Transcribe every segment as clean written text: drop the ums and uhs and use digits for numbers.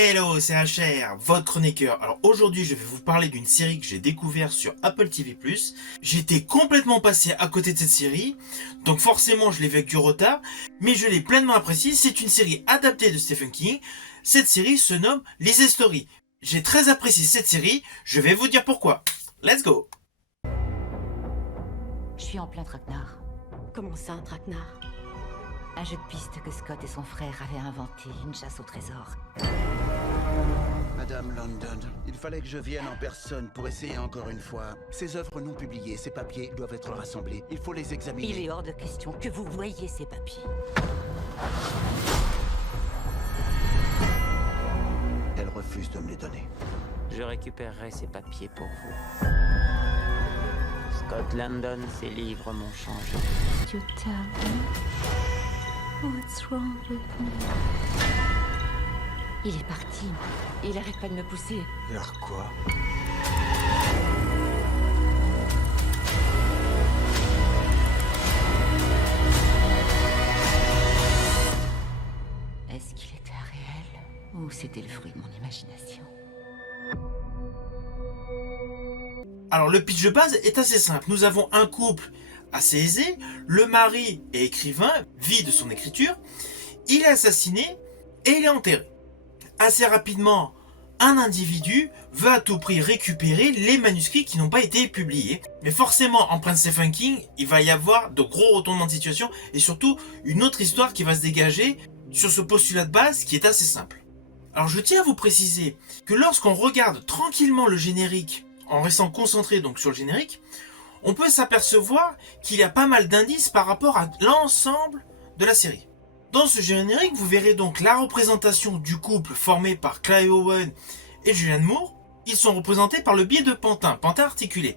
Hello, c'est HR, votre chroniqueur. Alors aujourd'hui, je vais vous parler d'une série que j'ai découverte sur Apple TV+. J'étais complètement passé à côté de cette série, donc forcément je l'ai vu avec du retard, mais je l'ai pleinement appréciée. C'est une série adaptée de Stephen King. Cette série se nomme Les Story. J'ai très apprécié cette série, je vais vous dire pourquoi. Let's go. Je suis en plein traquenard. Comment ça, un traquenard? Un jeu de piste que Scott et son frère avaient inventé, une chasse au trésor. Madame London, il fallait que je vienne en personne pour essayer encore une fois. Ces œuvres non publiées, ces papiers doivent être rassemblés. Il faut les examiner. Il est hors de question que vous voyiez ces papiers. Elle refuse de me les donner. Je récupérerai ces papiers pour vous. Scott London, ses livres m'ont changé. You tell me what's wrong with me. Il est parti. Il arrête pas de me pousser. Vers quoi? Est-ce qu'il était réel ou c'était le fruit de mon imagination? Alors le pitch de base est assez simple. Nous avons un couple assez aisé. Le mari est écrivain, vit de son écriture. Il est assassiné et il est enterré. Assez rapidement, un individu veut à tout prix récupérer les manuscrits qui n'ont pas été publiés. Mais forcément, en Prince Stephen King, il va y avoir de gros retournements de situation et surtout une autre histoire qui va se dégager sur ce postulat de base qui est assez simple. Alors je tiens à vous préciser que lorsqu'on regarde tranquillement le générique, en restant concentré donc sur le générique, on peut s'apercevoir qu'il y a pas mal d'indices par rapport à l'ensemble de la série. Dans ce générique, vous verrez donc la représentation du couple formé par Clive Owen et Julianne Moore. Ils sont représentés par le biais de pantins articulés.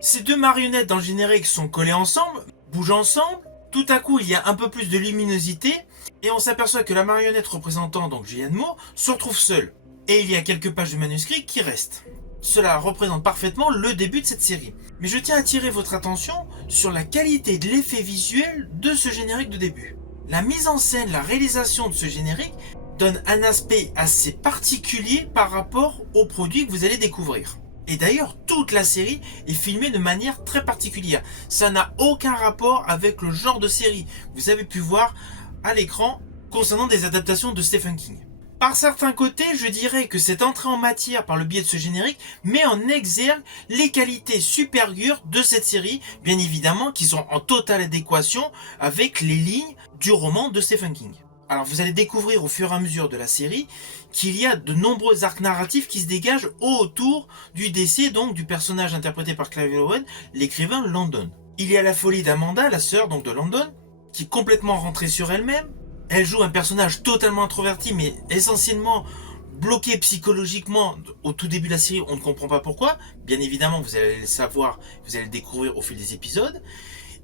Ces deux marionnettes dans le générique sont collées ensemble, bougent ensemble. Tout à coup, il y a un peu plus de luminosité et on s'aperçoit que la marionnette représentant donc Julianne Moore se retrouve seule. Et il y a quelques pages de manuscrits qui restent. Cela représente parfaitement le début de cette série. Mais je tiens à attirer votre attention sur la qualité de l'effet visuel de ce générique de début. La mise en scène, la réalisation de ce générique donne un aspect assez particulier par rapport au produit que vous allez découvrir. Et d'ailleurs, toute la série est filmée de manière très particulière. Ça n'a aucun rapport avec le genre de série que vous avez pu voir à l'écran concernant des adaptations de Stephen King. Par certains côtés, je dirais que cette entrée en matière par le biais de ce générique met en exergue les qualités supérieures de cette série, bien évidemment qui sont en totale adéquation avec les lignes du roman de Stephen King. Alors vous allez découvrir au fur et à mesure de la série qu'il y a de nombreux arcs narratifs qui se dégagent autour du décès donc du personnage interprété par Clive Owen, l'écrivain London. Il y a la folie d'Amanda, la sœur donc de London, qui est complètement rentrée sur elle-même. Elle joue un personnage totalement introverti, mais essentiellement bloqué psychologiquement. Au tout début de la série, on ne comprend pas pourquoi. Bien évidemment, vous allez le savoir, vous allez le découvrir au fil des épisodes.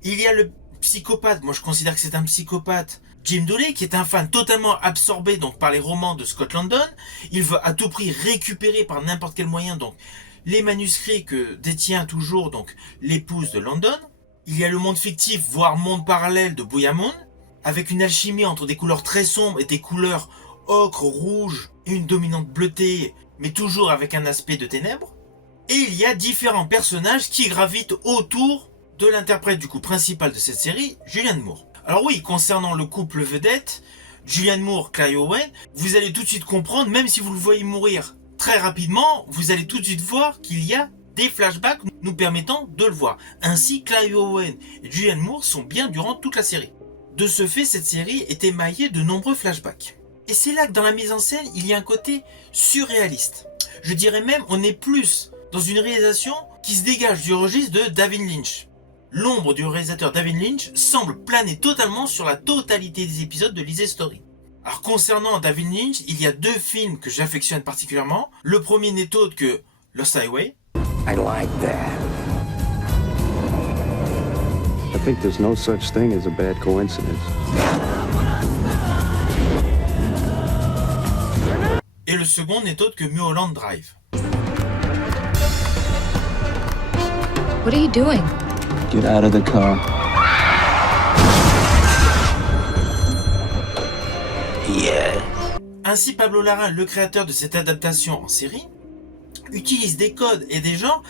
Il y a le psychopathe, moi je considère que c'est un psychopathe, Jim Dooley, qui est un fan totalement absorbé donc par les romans de Scott London. Il veut à tout prix récupérer par n'importe quel moyen donc les manuscrits que détient toujours donc l'épouse de London. Il y a le monde fictif, voire monde parallèle de Booyah Moon, avec une alchimie entre des couleurs très sombres et des couleurs ocre, rouge et une dominante bleutée, mais toujours avec un aspect de ténèbres. Et il y a différents personnages qui gravitent autour de l'interprète du coup principal de cette série, Julianne Moore. Alors oui, concernant le couple vedette, Julianne Moore, Clive Owen, vous allez tout de suite comprendre, même si vous le voyez mourir très rapidement, vous allez tout de suite voir qu'il y a des flashbacks nous permettant de le voir. Ainsi, Clive Owen et Julianne Moore sont bien durant toute la série. De ce fait, cette série est émaillée de nombreux flashbacks. Et c'est là que dans la mise en scène, il y a un côté surréaliste. Je dirais même, on est plus dans une réalisation qui se dégage du registre de David Lynch. L'ombre du réalisateur David Lynch semble planer totalement sur la totalité des épisodes de Les Story. Alors concernant David Lynch, il y a deux films que j'affectionne particulièrement. Le premier n'est autre que Lost Highway. I like that. I think there's no such thing as a bad coincidence. Et le second n'est autre que Mulholland Drive. What are you doing? Get out of the car. Yeah. Ainsi, Pablo Larraín, le créateur de cette adaptation en série, utilise des codes et des genres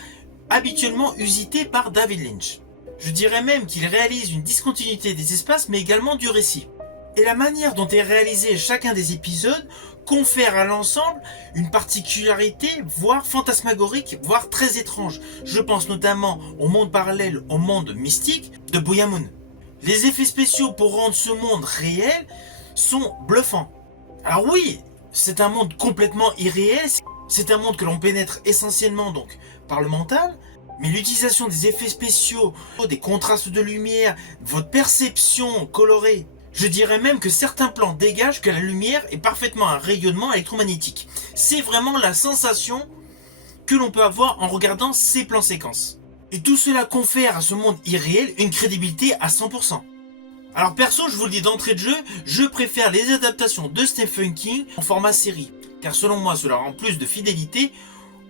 habituellement usités par David Lynch. Je dirais même qu'il réalise une discontinuité des espaces mais également du récit. Et la manière dont est réalisé chacun des épisodes confère à l'ensemble une particularité, voire fantasmagorique, voire très étrange. Je pense notamment au monde parallèle, au monde mystique de Boyamoon. Les effets spéciaux pour rendre ce monde réel sont bluffants. Alors oui, c'est un monde complètement irréel, c'est un monde que l'on pénètre essentiellement donc par le mental, mais l'utilisation des effets spéciaux, des contrastes de lumière, votre perception colorée, je dirais même que certains plans dégagent que la lumière est parfaitement un rayonnement électromagnétique. C'est vraiment la sensation que l'on peut avoir en regardant ces plans séquences. Et tout cela confère à ce monde irréel une crédibilité à 100%. Alors perso, je vous le dis d'entrée de jeu, je préfère les adaptations de Stephen King en format série, car selon moi cela rend plus de fidélité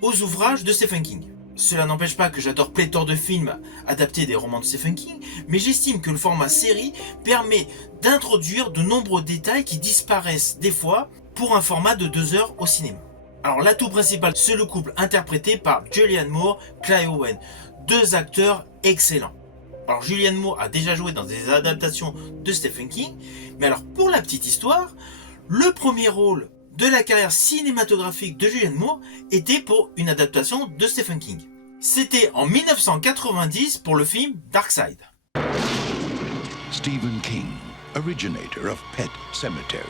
aux ouvrages de Stephen King. Cela n'empêche pas que j'adore pléthore de films adaptés des romans de Stephen King, mais j'estime que le format série permet d'introduire de nombreux détails qui disparaissent des fois pour un format de 2 heures au cinéma. Alors l'atout principal, c'est le couple interprété par Julianne Moore, Clive Owen, 2 acteurs excellents. Alors Julianne Moore a déjà joué dans des adaptations de Stephen King, mais alors pour la petite histoire, le premier rôle de la carrière cinématographique de Julianne Moore était pour une adaptation de Stephen King. C'était en 1990 pour le film Darkside. Stephen King, originator of Pet Sematary.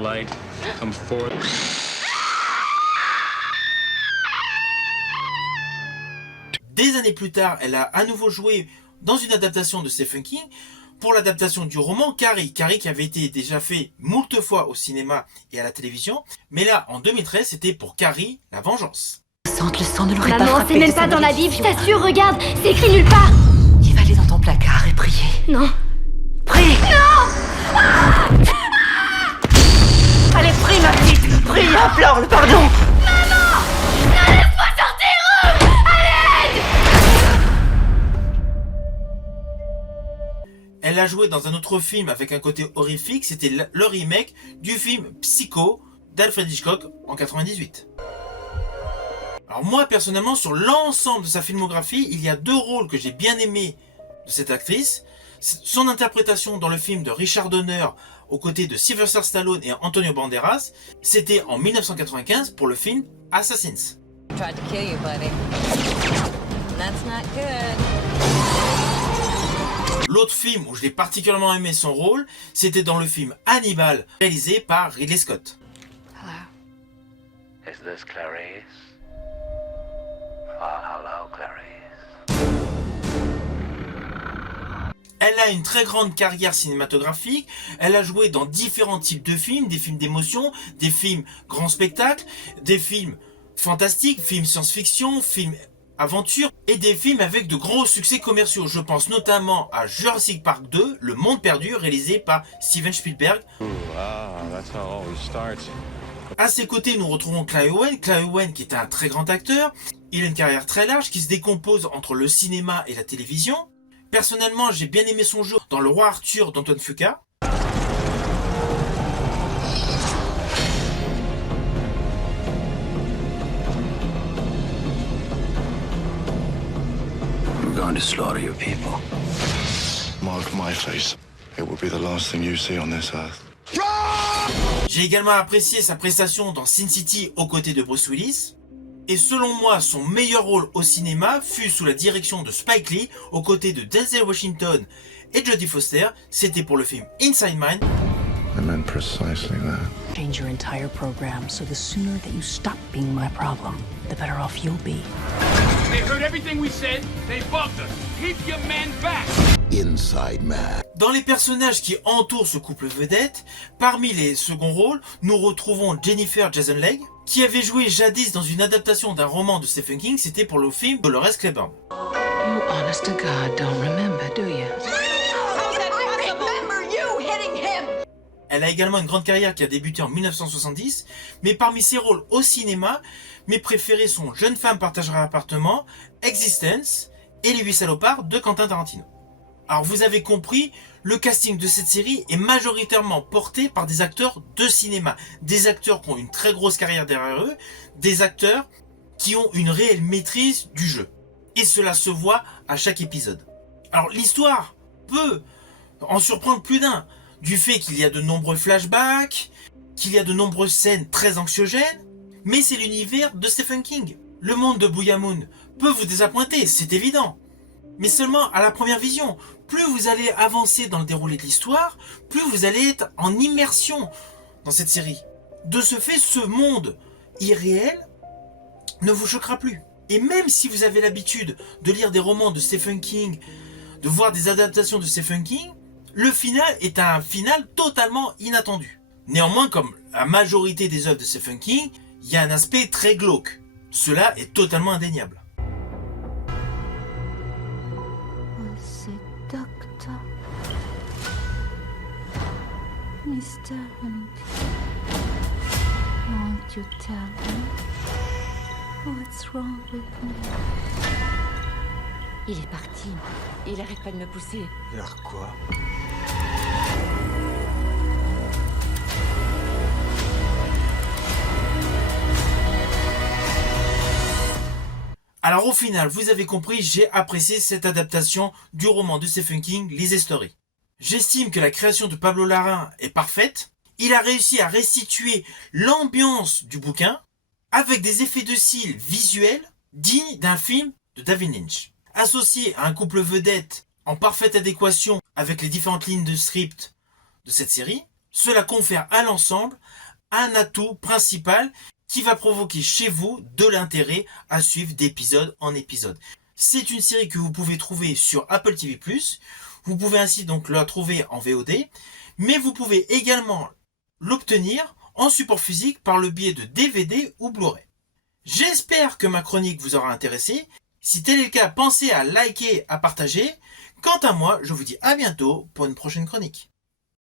Light, come forth. Des années plus tard, elle a à nouveau joué dans une adaptation de Stephen King pour l'adaptation du roman Carrie. Carrie qui avait été déjà fait moult fois au cinéma et à la télévision, mais là, en 2013, c'était pour Carrie, la vengeance. Le sang ne l'aurait pas Maman, frappé c'est même de pas sa dans la malédiction. Bible, je t'assure, regarde, c'est écrit nulle part. Il va aller dans ton placard et prier. Non. Prie. Non. Allez, prie ma petite. Prie, implore le pardon. Elle a joué dans un autre film avec un côté horrifique, c'était le remake du film Psycho d'Alfred Hitchcock en 98. Alors moi personnellement, sur l'ensemble de sa filmographie, il y a 2 rôles que j'ai bien aimés de cette actrice. Son interprétation dans le film de Richard Donner aux côtés de Sylvester Stallone et Antonio Banderas, c'était en 1995 pour le film Assassins. Tried to kill you, buddy. That's not good. L'autre film où je l'ai particulièrement aimé son rôle, c'était dans le film Hannibal, réalisé par Ridley Scott. Hello. Is this Clarice? Oh, hello, Clarice. Elle a une très grande carrière cinématographique, elle a joué dans différents types de films, des films d'émotion, des films grands spectacles, des films fantastiques, films science-fiction, films aventure et des films avec de gros succès commerciaux. Je pense notamment à Jurassic Park 2, Le Monde Perdu, réalisé par Steven Spielberg. À ses côtés, nous retrouvons Clive Owen. Clive Owen qui est un très grand acteur. Il a une carrière très large qui se décompose entre le cinéma et la télévision. Personnellement, j'ai bien aimé son jeu dans Le Roi Arthur d'Antoine Fuqua. Going to slaughter your people. Mark my face. It will be the last thing you see on this earth. J'ai également apprécié sa prestation dans Sin City aux côtés de Bruce Willis. Et selon moi, son meilleur rôle au cinéma fut sous la direction de Spike Lee aux côtés de Denzel Washington et Jodie Foster. C'était pour le film Inside Man. I meant precisely that. Change your entire program so the sooner that you stop being my problem, the better off you'll be. They heard everything we said. They bugged us. Keep your men back. Inside Man. Dans les personnages qui entourent ce couple vedette, parmi les seconds rôles, nous retrouvons Jennifer Jason Leigh, qui avait joué jadis dans une adaptation d'un roman de Stephen King, c'était pour le film Dolores Claiborne. You honest to God don't remember, do you? Elle a également une grande carrière qui a débuté en 1970, mais parmi ses rôles au cinéma, mes préférés sont Jeune femme partagera l'appartement, Existence et Les 8 salopards de Quentin Tarantino. Alors vous avez compris, le casting de cette série est majoritairement porté par des acteurs de cinéma, des acteurs qui ont une très grosse carrière derrière eux, des acteurs qui ont une réelle maîtrise du jeu. Et cela se voit à chaque épisode. Alors l'histoire peut en surprendre plus d'un, du fait qu'il y a de nombreux flashbacks, qu'il y a de nombreuses scènes très anxiogènes, mais c'est l'univers de Stephen King. Le monde de Boo'ya Moon peut vous désappointer, c'est évident. Mais seulement à la première vision. Plus vous allez avancer dans le déroulé de l'histoire, plus vous allez être en immersion dans cette série. De ce fait, ce monde irréel ne vous choquera plus. Et même si vous avez l'habitude de lire des romans de Stephen King, de voir des adaptations de Stephen King, le final est un final totalement inattendu. Néanmoins, comme la majorité des œuvres de Stephen King, il y a un aspect très glauque. Cela est totalement indéniable. C'est Doctor Mr. Hunt. Won't you tell me what's wrong with me? Il est parti. Il arrête pas de me pousser. Vers quoi? Alors au final, vous avez compris, j'ai apprécié cette adaptation du roman de Stephen King, Liz Story. J'estime que la création de Pablo Larraín est parfaite. Il a réussi à restituer l'ambiance du bouquin avec des effets de style visuels dignes d'un film de David Lynch. Associé à un couple vedette en parfaite adéquation avec les différentes lignes de script de cette série, cela confère à l'ensemble un atout principal qui va provoquer chez vous de l'intérêt à suivre d'épisode en épisode. C'est une série que vous pouvez trouver sur Apple TV+, vous pouvez ainsi donc la trouver en VOD, mais vous pouvez également l'obtenir en support physique par le biais de DVD ou Blu-ray. J'espère que ma chronique vous aura intéressé. Si tel est le cas, pensez à liker, à partager. Quant à moi, je vous dis à bientôt pour une prochaine chronique.